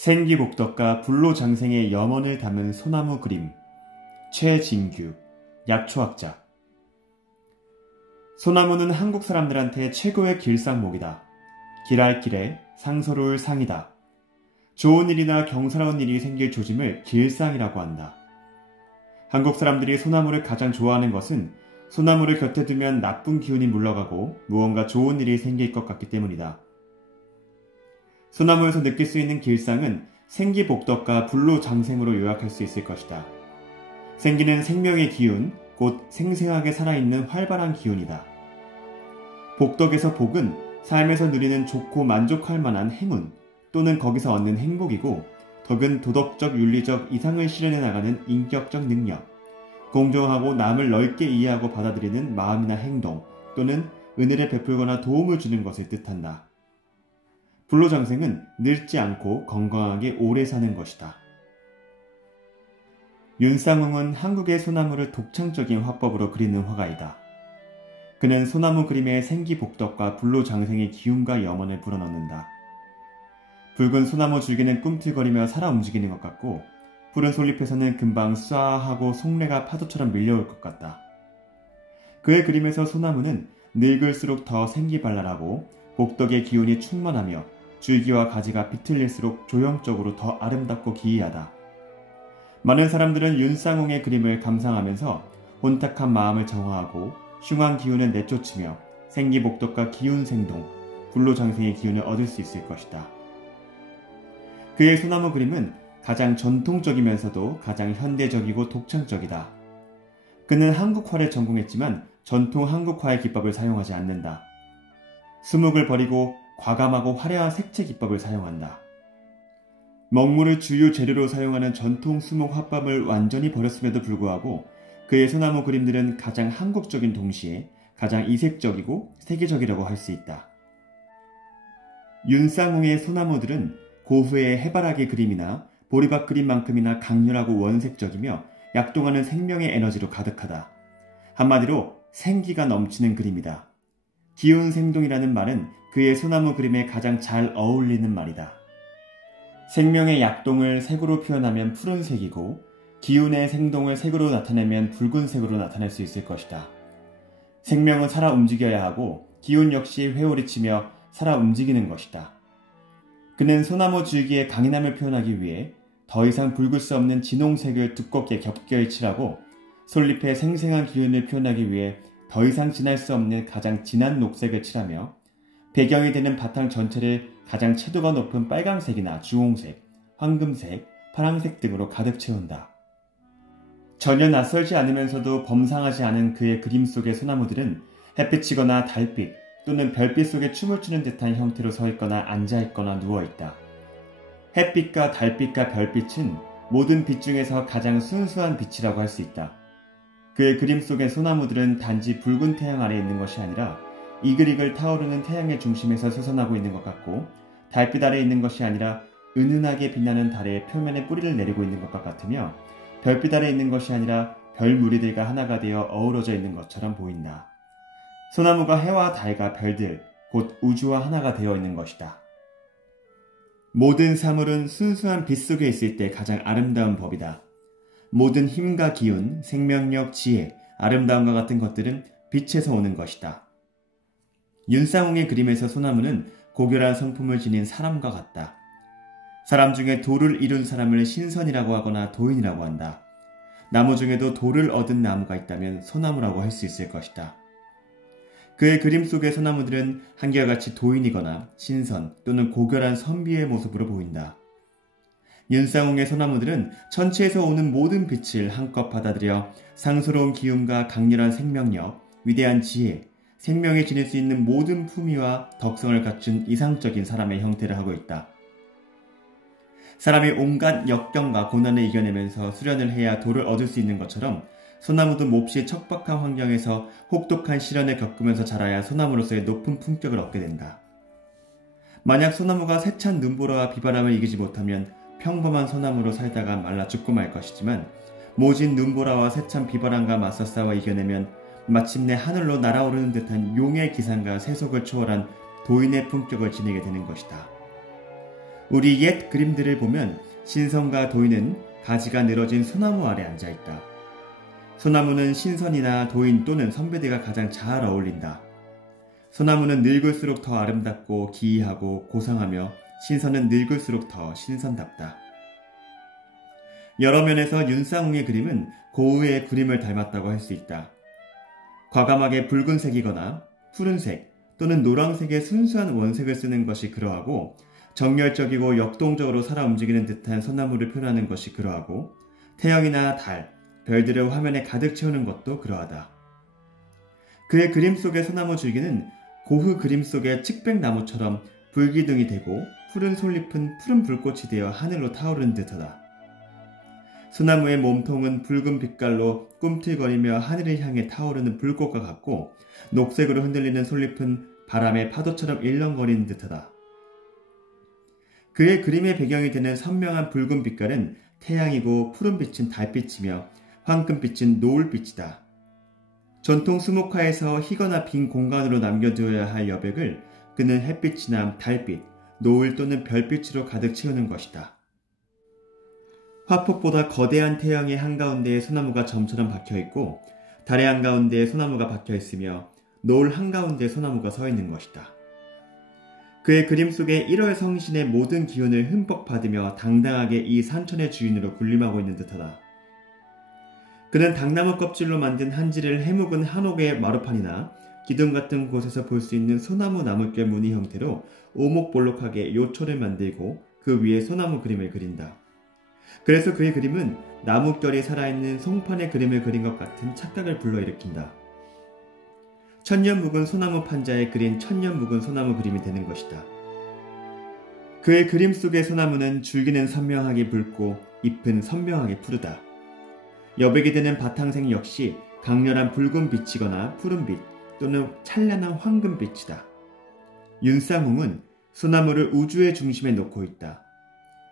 생기복덕과 불로장생의 염원을 담은 소나무 그림. 최진규, 약초학자. 소나무는 한국 사람들한테 최고의 길상목이다. 길할 길에 상서로울 상이다. 좋은 일이나 경사로운 일이 생길 조짐을 길상이라고 한다. 한국 사람들이 소나무를 가장 좋아하는 것은 소나무를 곁에 두면 나쁜 기운이 물러가고 무언가 좋은 일이 생길 것 같기 때문이다. 소나무에서 느낄 수 있는 길상은 생기복덕과 불로장생으로 요약할 수 있을 것이다. 생기는 생명의 기운, 곧 생생하게 살아있는 활발한 기운이다. 복덕에서 복은 삶에서 누리는 좋고 만족할 만한 행운 또는 거기서 얻는 행복이고, 덕은 도덕적, 윤리적 이상을 실현해 나가는 인격적 능력, 공정하고 남을 넓게 이해하고 받아들이는 마음이나 행동 또는 은혜를 베풀거나 도움을 주는 것을 뜻한다. 불로장생은 늙지 않고 건강하게 오래 사는 것이다. 윤쌍웅은 한국의 소나무를 독창적인 화법으로 그리는 화가이다. 그는 소나무 그림에 생기복덕과 불로장생의 기운과 염원을 불어넣는다. 붉은 소나무 줄기는 꿈틀거리며 살아 움직이는 것 같고, 푸른 솔잎에서는 금방 쏴하고 속내가 파도처럼 밀려올 것 같다. 그의 그림에서 소나무는 늙을수록 더 생기발랄하고 복덕의 기운이 충만하며 줄기와 가지가 비틀릴수록 조형적으로 더 아름답고 기이하다. 많은 사람들은 윤쌍웅의 그림을 감상하면서 혼탁한 마음을 정화하고 흉한 기운을 내쫓으며 생기복덕과 기운생동, 불로장생의 기운을 얻을 수 있을 것이다. 그의 소나무 그림은 가장 전통적이면서도 가장 현대적이고 독창적이다. 그는 한국화를 전공했지만 전통 한국화의 기법을 사용하지 않는다. 수묵을 버리고 과감하고 화려한 색채 기법을 사용한다. 먹물을 주요 재료로 사용하는 전통 수묵 화법을 완전히 버렸음에도 불구하고 그의 소나무 그림들은 가장 한국적인 동시에 가장 이색적이고 세계적이라고 할 수 있다. 윤쌍웅의 소나무들은 고흐의 해바라기 그림이나 보리밥 그림만큼이나 강렬하고 원색적이며 약동하는 생명의 에너지로 가득하다. 한마디로 생기가 넘치는 그림이다. 기운생동이라는 말은 그의 소나무 그림에 가장 잘 어울리는 말이다. 생명의 약동을 색으로 표현하면 푸른색이고 기운의 생동을 색으로 나타내면 붉은색으로 나타낼 수 있을 것이다. 생명은 살아 움직여야 하고 기운 역시 회오리치며 살아 움직이는 것이다. 그는 소나무 줄기의 강인함을 표현하기 위해 더 이상 붉을 수 없는 진홍색을 두껍게 겹겹이 칠하고 솔잎의 생생한 기운을 표현하기 위해 더 이상 진할 수 없는 가장 진한 녹색을 칠하며 배경이 되는 바탕 전체를 가장 채도가 높은 빨강색이나 주홍색, 황금색, 파랑색 등으로 가득 채운다. 전혀 낯설지 않으면서도 범상하지 않은 그의 그림 속의 소나무들은 햇빛이거나 달빛 또는 별빛 속에 춤을 추는 듯한 형태로 서 있거나 앉아 있거나 누워 있다. 햇빛과 달빛과 별빛은 모든 빛 중에서 가장 순수한 빛이라고 할 수 있다. 그의 그림 속의 소나무들은 단지 붉은 태양 아래 있는 것이 아니라 이글이글 타오르는 태양의 중심에서 솟아나고 있는 것 같고, 달빛 아래 있는 것이 아니라 은은하게 빛나는 달의 표면에 뿌리를 내리고 있는 것과 같으며, 별빛 아래 있는 것이 아니라 별 무리들과 하나가 되어 어우러져 있는 것처럼 보인다. 소나무가 해와 달과 별들, 곧 우주와 하나가 되어 있는 것이다. 모든 사물은 순수한 빛 속에 있을 때 가장 아름다운 법이다. 모든 힘과 기운, 생명력, 지혜, 아름다움과 같은 것들은 빛에서 오는 것이다. 윤쌍웅의 그림에서 소나무는 고결한 성품을 지닌 사람과 같다. 사람 중에 도를 이룬 사람을 신선이라고 하거나 도인이라고 한다. 나무 중에도 도를 얻은 나무가 있다면 소나무라고 할 수 있을 것이다. 그의 그림 속의 소나무들은 한결같이 도인이거나 신선 또는 고결한 선비의 모습으로 보인다. 윤쌍웅의 소나무들은 천체에서 오는 모든 빛을 한껏 받아들여 상스러운 기운과 강렬한 생명력, 위대한 지혜, 생명에 지닐 수 있는 모든 품위와 덕성을 갖춘 이상적인 사람의 형태를 하고 있다. 사람이 온갖 역경과 고난을 이겨내면서 수련을 해야 도를 얻을 수 있는 것처럼 소나무도 몹시 척박한 환경에서 혹독한 시련을 겪으면서 자라야 소나무로서의 높은 품격을 얻게 된다. 만약 소나무가 세찬 눈보라와 비바람을 이기지 못하면 평범한 소나무로 살다가 말라 죽고 말 것이지만, 모진 눈보라와 세찬 비바람과 맞서 싸워 이겨내면 마침내 하늘로 날아오르는 듯한 용의 기상과 세속을 초월한 도인의 품격을 지니게 되는 것이다. 우리 옛 그림들을 보면 신선과 도인은 가지가 늘어진 소나무 아래 앉아있다. 소나무는 신선이나 도인 또는 선배들과 가장 잘 어울린다. 소나무는 늙을수록 더 아름답고 기이하고 고상하며 신선은 늙을수록 더 신선답다. 여러 면에서 윤쌍홍의 그림은 고흐의 그림을 닮았다고 할 수 있다. 과감하게 붉은색이거나 푸른색 또는 노란색의 순수한 원색을 쓰는 것이 그러하고 정열적이고 역동적으로 살아 움직이는 듯한 소나무를 표현하는 것이 그러하고 태양이나 달, 별들을 화면에 가득 채우는 것도 그러하다. 그의 그림 속의 소나무 줄기는 고흐 그림 속의 측백나무처럼 불기둥이 되고 푸른 솔잎은 푸른 불꽃이 되어 하늘로 타오르는 듯하다. 소나무의 몸통은 붉은 빛깔로 꿈틀거리며 하늘을 향해 타오르는 불꽃과 같고 녹색으로 흔들리는 솔잎은 바람의 파도처럼 일렁거리는 듯하다. 그의 그림의 배경이 되는 선명한 붉은 빛깔은 태양이고 푸른빛은 달빛이며 황금빛은 노을빛이다. 전통 수목화에서 희거나 빈 공간으로 남겨두어야 할 여백을 그는 햇빛이나 달빛, 노을 또는 별빛으로 가득 채우는 것이다. 화폭보다 거대한 태양의 한가운데에 소나무가 점처럼 박혀있고 달의 한가운데에 소나무가 박혀있으며 노을 한가운데에 소나무가 서있는 것이다. 그의 그림 속에 1월 성신의 모든 기운을 흠뻑 받으며 당당하게 이 산천의 주인으로 군림하고 있는 듯하다. 그는 당나무 껍질로 만든 한지를 해묵은 한옥의 마루판이나 기둥 같은 곳에서 볼 수 있는 소나무 나물결 무늬 형태로 오목볼록하게 요초를 만들고 그 위에 소나무 그림을 그린다. 그래서 그의 그림은 나뭇결이 살아있는 송판의 그림을 그린 것 같은 착각을 불러일으킨다. 천년 묵은 소나무 판자에 그린 천년 묵은 소나무 그림이 되는 것이다. 그의 그림 속의 소나무는 줄기는 선명하게 붉고 잎은 선명하게 푸르다. 여백이 되는 바탕색 역시 강렬한 붉은 빛이거나 푸른빛 또는 찬란한 황금빛이다. 윤쌍홍은 소나무를 우주의 중심에 놓고 있다.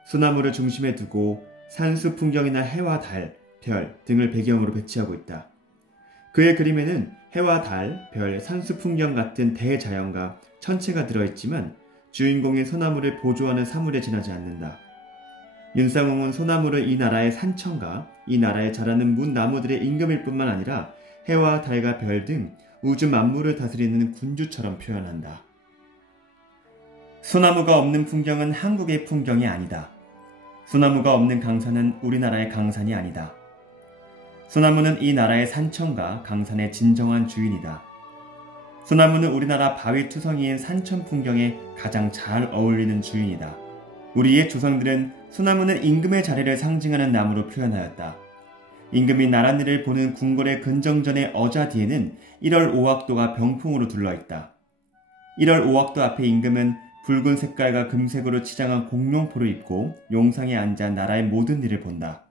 소나무를 중심에 두고 산수 풍경이나 해와 달, 별 등을 배경으로 배치하고 있다. 그의 그림에는 해와 달, 별, 산수 풍경 같은 대자연과 천체가 들어있지만 주인공인 소나무를 보조하는 사물에 지나지 않는다. 윤쌍홍은 소나무를 이 나라의 산천과 이 나라에 자라는 문나무들의 임금일 뿐만 아니라 해와 달과 별 등 우주 만물을 다스리는 군주처럼 표현한다. 소나무가 없는 풍경은 한국의 풍경이 아니다. 소나무가 없는 강산은 우리나라의 강산이 아니다. 소나무는 이 나라의 산천과 강산의 진정한 주인이다. 소나무는 우리나라 바위투성이인 산천 풍경에 가장 잘 어울리는 주인이다. 우리의 조상들은 소나무는 임금의 자리를 상징하는 나무로 표현하였다. 임금이 나랏일을 보는 궁궐의 근정전의 어자 뒤에는 1월 5학도가 병풍으로 둘러있다. 1월 5학도 앞에 임금은 붉은 색깔과 금색으로 치장한 공룡포를 입고 용상에 앉아 나라의 모든 일을 본다.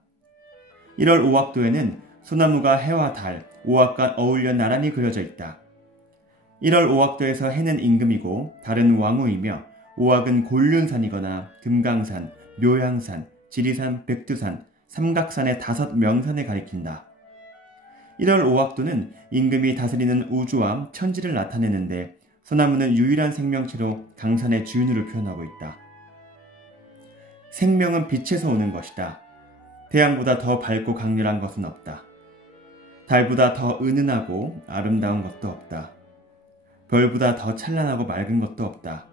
1월 5학도에는 소나무가 해와 달, 오악과 어울려 나란히 그려져 있다. 1월 5학도에서 해는 임금이고 달은 왕후이며 오악은 곤륜산이거나 금강산, 묘양산, 지리산, 백두산, 삼각산의 5명산을 가리킨다. 1월 5학도는 임금이 다스리는 우주와 천지를 나타내는데 소나무는 유일한 생명체로 강산의 주인으로 표현하고 있다. 생명은 빛에서 오는 것이다. 태양보다 더 밝고 강렬한 것은 없다. 달보다 더 은은하고 아름다운 것도 없다. 별보다 더 찬란하고 맑은 것도 없다.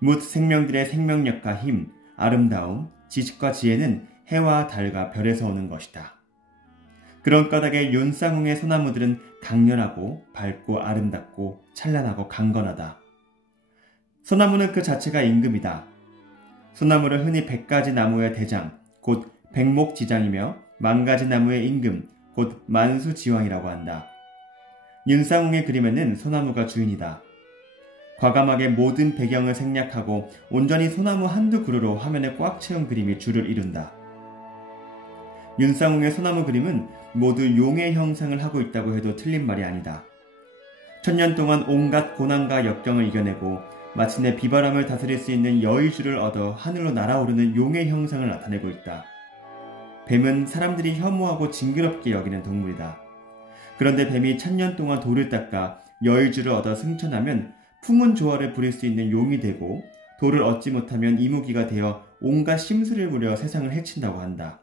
묻 생명들의 생명력과 힘, 아름다움, 지식과 지혜는 해와 달과 별에서 오는 것이다. 그런 까닭에 윤쌍홍의 소나무들은 강렬하고 밝고 아름답고 찬란하고 강건하다. 소나무는 그 자체가 임금이다. 소나무를 흔히 100가지 나무의 대장, 곧 백목지장이며 10,000가지 나무의 임금, 곧 만수지왕이라고 한다. 윤쌍홍의 그림에는 소나무가 주인이다. 과감하게 모든 배경을 생략하고 온전히 소나무 한두 그루로 화면에 꽉 채운 그림이 주를 이룬다. 윤쌍홍의 소나무 그림은 모두 용의 형상을 하고 있다고 해도 틀린 말이 아니다. 천년 동안 온갖 고난과 역경을 이겨내고 마침내 비바람을 다스릴 수 있는 여의주를 얻어 하늘로 날아오르는 용의 형상을 나타내고 있다. 뱀은 사람들이 혐오하고 징그럽게 여기는 동물이다. 그런데 뱀이 1000년 동안 돌을 닦아 여의주를 얻어 승천하면 풍운 조화를 부릴 수 있는 용이 되고 돌을 얻지 못하면 이무기가 되어 온갖 심술을 부려 세상을 해친다고 한다.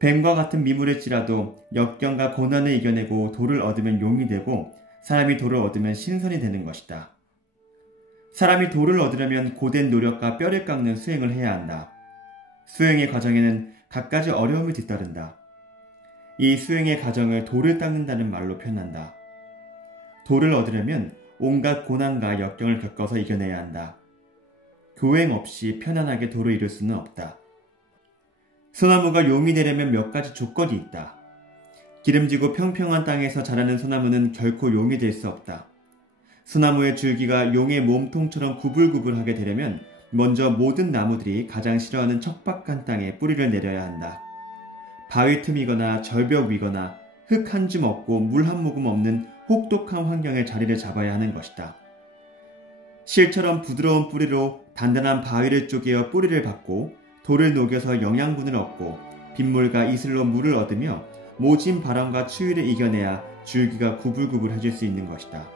뱀과 같은 미물일지라도 역경과 고난을 이겨내고 돌을 얻으면 용이 되고 사람이 돌을 얻으면 신선이 되는 것이다. 사람이 돌을 얻으려면 고된 노력과 뼈를 깎는 수행을 해야 한다. 수행의 과정에는 갖가지 어려움이 뒤따른다. 이 수행의 과정을 돌을 닦는다는 말로 표현한다. 돌을 얻으려면 온갖 고난과 역경을 겪어서 이겨내야 한다. 교행 없이 편안하게 돌을 이룰 수는 없다. 소나무가 용이 되려면 몇 가지 조건이 있다. 기름지고 평평한 땅에서 자라는 소나무는 결코 용이 될 수 없다. 소나무의 줄기가 용의 몸통처럼 구불구불하게 되려면 먼저 모든 나무들이 가장 싫어하는 척박한 땅에 뿌리를 내려야 한다. 바위 틈이거나 절벽 위거나 흙 한 줌 없고 물 한 모금 없는 혹독한 환경에 자리를 잡아야 하는 것이다. 실처럼 부드러운 뿌리로 단단한 바위를 쪼개어 뿌리를 받고 돌을 녹여서 영양분을 얻고 빗물과 이슬로 물을 얻으며 모진 바람과 추위를 이겨내야 줄기가 구불구불해질 수 있는 것이다.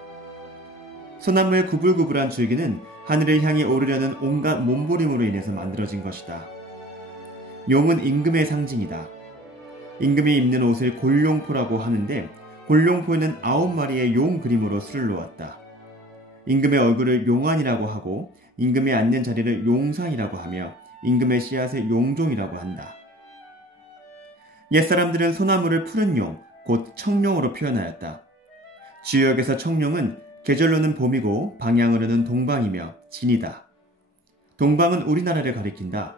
소나무의 구불구불한 줄기는 하늘을 향해 오르려는 온갖 몸부림으로 인해서 만들어진 것이다. 용은 임금의 상징이다. 임금이 입는 옷을 골룡포라고 하는데 골룡포에는 9마리의 용 그림으로 수를 놓았다. 임금의 얼굴을 용안이라고 하고 임금이 앉는 자리를 용상이라고 하며 임금의 씨앗을 용종이라고 한다. 옛사람들은 소나무를 푸른 용, 곧 청룡으로 표현하였다. 주역에서 청룡은 계절로는 봄이고 방향으로는 동방이며 진이다. 동방은 우리나라를 가리킨다.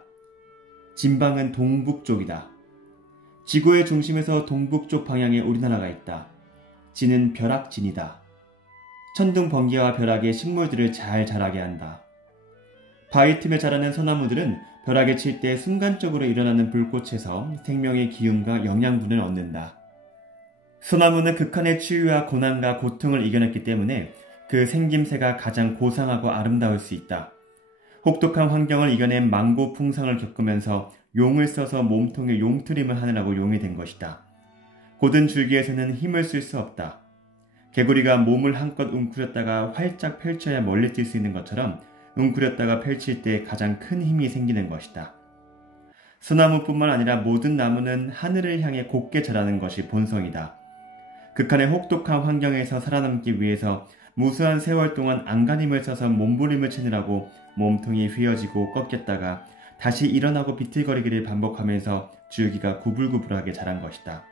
진방은 동북쪽이다. 지구의 중심에서 동북쪽 방향에 우리나라가 있다. 진은 벼락진이다. 천둥 번개와 벼락에 식물들을 잘 자라게 한다. 바위 틈에 자라는 소나무들은 벼락에 칠 때 순간적으로 일어나는 불꽃에서 생명의 기운과 영양분을 얻는다. 소나무는 극한의 추위와 고난과 고통을 이겨냈기 때문에 그 생김새가 가장 고상하고 아름다울 수 있다. 혹독한 환경을 이겨낸 망고 풍성을 겪으면서 용을 써서 몸통에 용트림을 하느라고 용이 된 것이다. 고든 줄기에서는 힘을 쓸 수 없다. 개구리가 몸을 한껏 웅크렸다가 활짝 펼쳐야 멀리 뛸 수 있는 것처럼 웅크렸다가 펼칠 때 가장 큰 힘이 생기는 것이다. 소나무뿐만 아니라 모든 나무는 하늘을 향해 곱게 자라는 것이 본성이다. 극한의 혹독한 환경에서 살아남기 위해서 무수한 세월 동안 안간힘을 써서 몸부림을 치느라고 몸통이 휘어지고 꺾였다가 다시 일어나고 비틀거리기를 반복하면서 줄기가 구불구불하게 자란 것이다.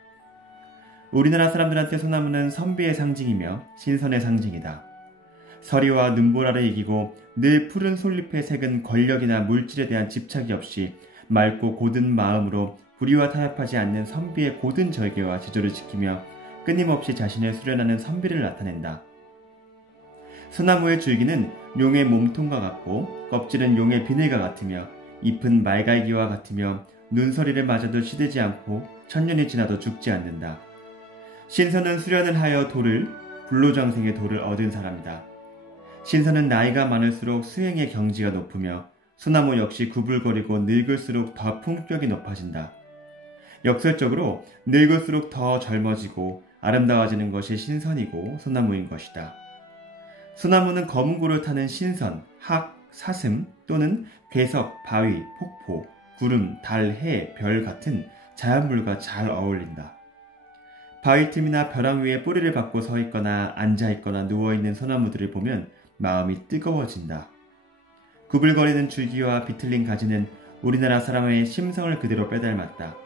우리나라 사람들한테 소나무는 선비의 상징이며 신선의 상징이다. 서리와 눈보라를 이기고 늘 푸른 솔잎의 색은 권력이나 물질에 대한 집착이 없이 맑고 고든 마음으로 불의와 타협하지 않는 선비의 고든 절개와 지조를 지키며 끊임없이 자신을 수련하는 선비를 나타낸다. 소나무의 줄기는 용의 몸통과 같고 껍질은 용의 비늘과 같으며 잎은 말갈기와 같으며 눈서리를 맞아도 시들지 않고 천년이 지나도 죽지 않는다. 신선은 수련을 하여 불로장생의 돌을 얻은 사람이다. 신선은 나이가 많을수록 수행의 경지가 높으며 소나무 역시 구불거리고 늙을수록 더 품격이 높아진다. 역설적으로 늙을수록 더 젊어지고 아름다워지는 것이 신선이고 소나무인 것이다. 소나무는 검은고를 타는 신선, 학, 사슴 또는 괴석, 바위, 폭포, 구름, 달, 해, 별 같은 자연물과 잘 어울린다. 바위 틈이나 벼랑 위에 뿌리를 받고 서 있거나 앉아 있거나 누워 있는 소나무들을 보면 마음이 뜨거워진다. 구불거리는 줄기와 비틀린 가지는 우리나라 사람의 심성을 그대로 빼닮았다.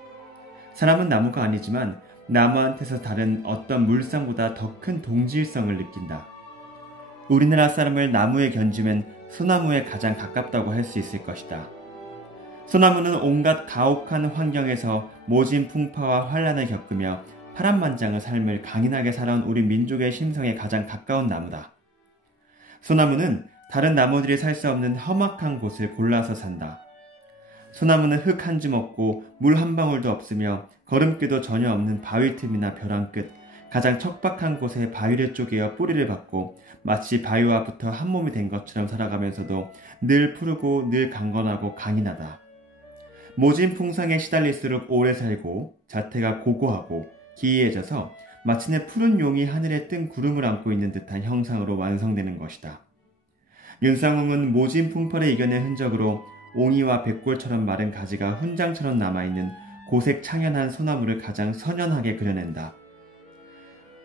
사람은 나무가 아니지만 나무한테서 다른 어떤 물상보다 더 큰 동질성을 느낀다. 우리나라 사람을 나무에 견주면 소나무에 가장 가깝다고 할 수 있을 것이다. 소나무는 온갖 가혹한 환경에서 모진 풍파와 환란을 겪으며 파란만장의 삶을 강인하게 살아온 우리 민족의 심성에 가장 가까운 나무다. 소나무는 다른 나무들이 살 수 없는 험악한 곳을 골라서 산다. 소나무는 흙 한 줌 없고 물 한 방울도 없으며 걸음길도 전혀 없는 바위 틈이나 벼랑 끝 가장 척박한 곳에 바위를 쪼개어 뿌리를 받고 마치 바위와 붙어 한 몸이 된 것처럼 살아가면서도 늘 푸르고 늘 강건하고 강인하다. 모진 풍상에 시달릴수록 오래 살고 자태가 고고하고 기이해져서 마침내 푸른 용이 하늘에 뜬 구름을 안고 있는 듯한 형상으로 완성되는 것이다. 윤쌍홍은 모진 풍파를 이겨낸 흔적으로 옹이와 백골처럼 마른 가지가 훈장처럼 남아있는 고색 창연한 소나무를 가장 선연하게 그려낸다.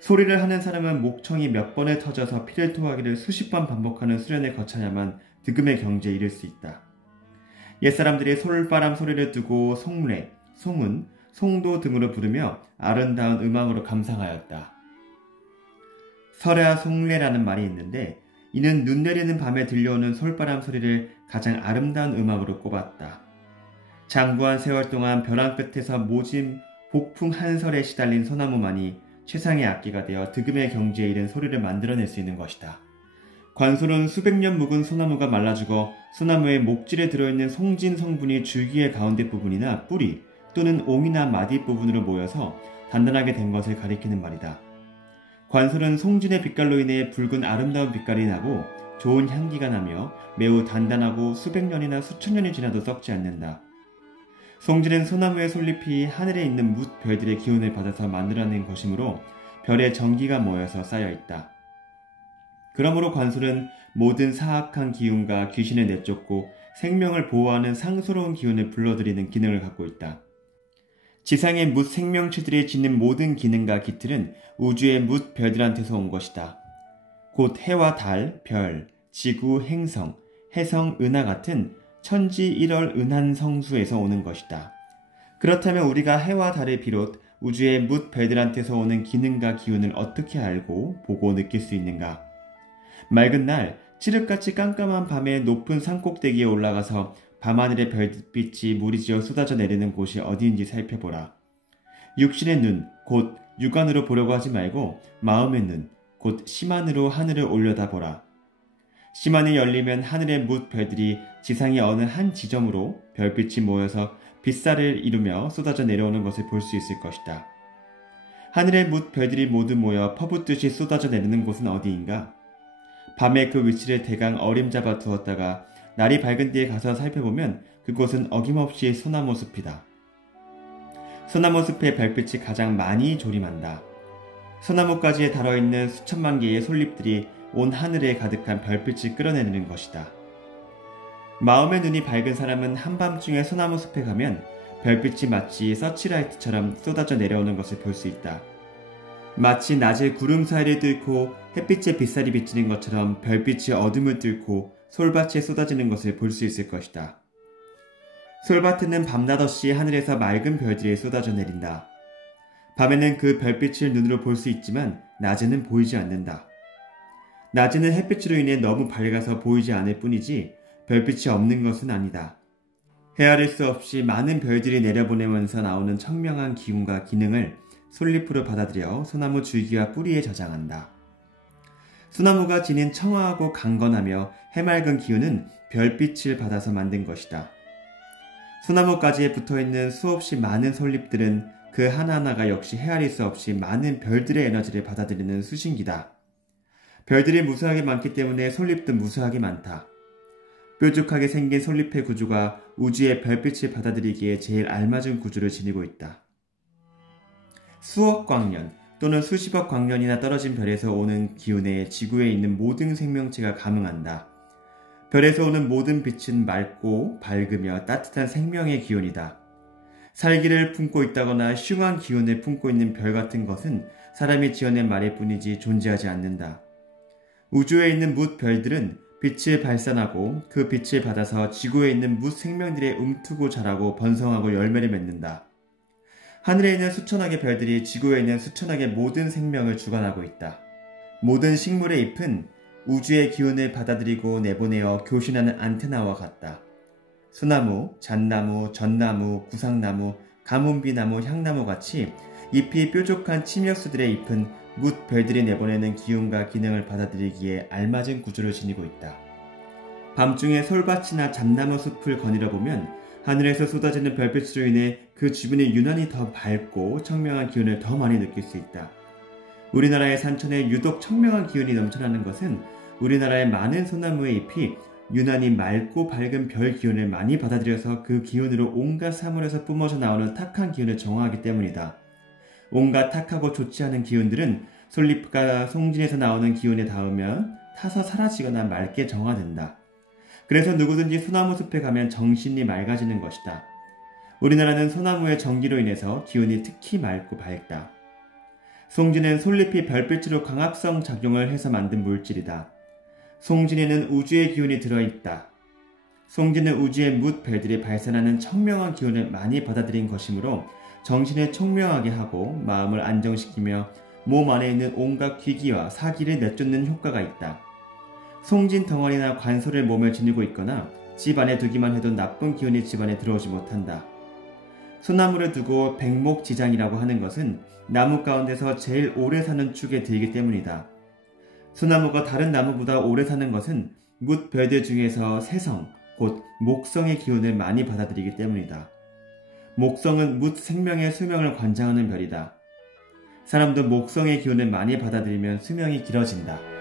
소리를 하는 사람은 목청이 몇 번을 터져서 피를 토하기를 수십 번 반복하는 수련을 거쳐야만 득음의 경지에 이를 수 있다. 옛사람들이 솔바람 소리를 두고 송래, 송은, 송도 등으로 부르며 아름다운 음악으로 감상하였다. 설야 송래라는 말이 있는데 이는 눈 내리는 밤에 들려오는 솔바람 소리를 가장 아름다운 음악으로 꼽았다. 장구한 세월 동안 벼랑 끝에서 모진 복풍 한설에 시달린 소나무만이 최상의 악기가 되어 득음의 경지에 이른 소리를 만들어낼 수 있는 것이다. 관솔은 수백 년 묵은 소나무가 말라 죽어 소나무의 목질에 들어있는 송진 성분이 줄기의 가운데 부분이나 뿌리 또는 옹이나 마디 부분으로 모여서 단단하게 된 것을 가리키는 말이다. 관솔은 송진의 빛깔로 인해 붉은 아름다운 빛깔이 나고 좋은 향기가 나며 매우 단단하고 수백 년이나 수천 년이 지나도 썩지 않는다. 송진은 소나무의 솔잎이 하늘에 있는 뭇 별들의 기운을 받아서 만들어낸 것이므로 별의 전기가 모여서 쌓여있다. 그러므로 관솔은 모든 사악한 기운과 귀신을 내쫓고 생명을 보호하는 상스러운 기운을 불러들이는 기능을 갖고 있다. 지상의 뭇 생명체들이 짓는 모든 기능과 기틀은 우주의 뭇 별들한테서 온 것이다. 곧 해와 달, 별, 지구, 행성, 해성, 은하 같은 천지 일월 은한 성수에서 오는 것이다. 그렇다면 우리가 해와 달을 비롯 우주의 뭇 별들한테서 오는 기능과 기운을 어떻게 알고 보고 느낄 수 있는가? 맑은 날 칠흑같이 깜깜한 밤에 높은 산꼭대기에 올라가서 밤하늘의 별빛이 무리지어 쏟아져 내리는 곳이 어디인지 살펴보라. 육신의 눈, 곧 육안으로 보려고 하지 말고 마음의 눈, 곧 심안으로 하늘을 올려다보라. 심안이 열리면 하늘의 뭇 별들이 지상의 어느 한 지점으로 별빛이 모여서 빛살을 이루며 쏟아져 내려오는 것을 볼 수 있을 것이다. 하늘의 뭇 별들이 모두 모여 퍼붓듯이 쏟아져 내리는 곳은 어디인가? 밤에 그 위치를 대강 어림잡아 두었다가 날이 밝은 뒤에 가서 살펴보면 그곳은 어김없이 소나무 숲이다. 소나무 숲의 별빛이 가장 많이 조림한다. 소나무가지에 달아있는 수천만 개의 솔잎들이 온 하늘에 가득한 별빛을 끌어내리는 것이다. 마음의 눈이 밝은 사람은 한밤중에 소나무 숲에 가면 별빛이 마치 서치라이트처럼 쏟아져 내려오는 것을 볼 수 있다. 마치 낮의 구름 사이를 뚫고 햇빛의 빛살이 비치는 것처럼 별빛이 어둠을 뚫고 솔밭에 쏟아지는 것을 볼 수 있을 것이다. 솔밭에는 밤낮 없이 하늘에서 맑은 별들이 쏟아져 내린다. 밤에는 그 별빛을 눈으로 볼 수 있지만 낮에는 보이지 않는다. 낮에는 햇빛으로 인해 너무 밝아서 보이지 않을 뿐이지 별빛이 없는 것은 아니다. 헤아릴 수 없이 많은 별들이 내려보내면서 나오는 청명한 기운과 기능을 솔잎으로 받아들여 소나무 줄기와 뿌리에 저장한다. 소나무가 지닌 청아하고 강건하며 해맑은 기운은 별빛을 받아서 만든 것이다. 소나무가지에 붙어있는 수없이 많은 솔잎들은 그 하나하나가 역시 헤아릴 수 없이 많은 별들의 에너지를 받아들이는 수신기다. 별들이 무수하게 많기 때문에 솔잎도 무수하게 많다. 뾰족하게 생긴 솔잎의 구조가 우주의 별빛을 받아들이기에 제일 알맞은 구조를 지니고 있다. 수억 광년 또는 수십억 광년이나 떨어진 별에서 오는 기운에 지구에 있는 모든 생명체가 감응한다. 별에서 오는 모든 빛은 맑고 밝으며 따뜻한 생명의 기운이다. 살기를 품고 있다거나 흉한 기운을 품고 있는 별 같은 것은 사람이 지어낸 말일 뿐이지 존재하지 않는다. 우주에 있는 뭇 별들은 빛을 발산하고 그 빛을 받아서 지구에 있는 뭇 생명들의 움트고 자라고 번성하고 열매를 맺는다. 하늘에 있는 수천억의 별들이 지구에 있는 수천억의 모든 생명을 주관하고 있다. 모든 식물의 잎은 우주의 기운을 받아들이고 내보내어 교신하는 안테나와 같다. 소나무, 잣나무, 전나무, 구상나무, 가문비나무, 향나무 같이 잎이 뾰족한 침엽수들의 잎은 뭇 별들이 내보내는 기운과 기능을 받아들이기에 알맞은 구조를 지니고 있다. 밤중에 솔밭이나 잣나무 숲을 거닐어 보면 하늘에서 쏟아지는 별빛으로 인해 그 주변이 유난히 더 밝고 청명한 기운을 더 많이 느낄 수 있다. 우리나라의 산천에 유독 청명한 기운이 넘쳐나는 것은 우리나라의 많은 소나무의 잎이 유난히 맑고 밝은 별 기운을 많이 받아들여서 그 기운으로 온갖 사물에서 뿜어져 나오는 탁한 기운을 정화하기 때문이다. 온갖 탁하고 좋지 않은 기운들은 솔잎과 송진에서 나오는 기운에 닿으면 타서 사라지거나 맑게 정화된다. 그래서 누구든지 소나무 숲에 가면 정신이 맑아지는 것이다. 우리나라는 소나무의 전기로 인해서 기운이 특히 맑고 밝다. 송진은 솔잎이 별빛으로 광합성 작용을 해서 만든 물질이다. 송진에는 우주의 기운이 들어있다. 송진은 우주의 뭇 별들이 발산하는 청명한 기운을 많이 받아들인 것이므로 정신을 총명하게 하고 마음을 안정시키며 몸 안에 있는 온갖 귀기와 사기를 내쫓는 효과가 있다. 송진 덩어리나 관소를 몸에 지니고 있거나 집 안에 두기만 해도 나쁜 기운이 집안에 들어오지 못한다. 소나무를 두고 백목지장이라고 하는 것은 나무 가운데서 제일 오래 사는 축에 들기 때문이다. 소나무가 다른 나무보다 오래 사는 것은 뭇 별들 중에서 세성, 곧 목성의 기운을 많이 받아들이기 때문이다. 목성은 뭇 생명의 수명을 관장하는 별이다. 사람도 목성의 기운을 많이 받아들이면 수명이 길어진다.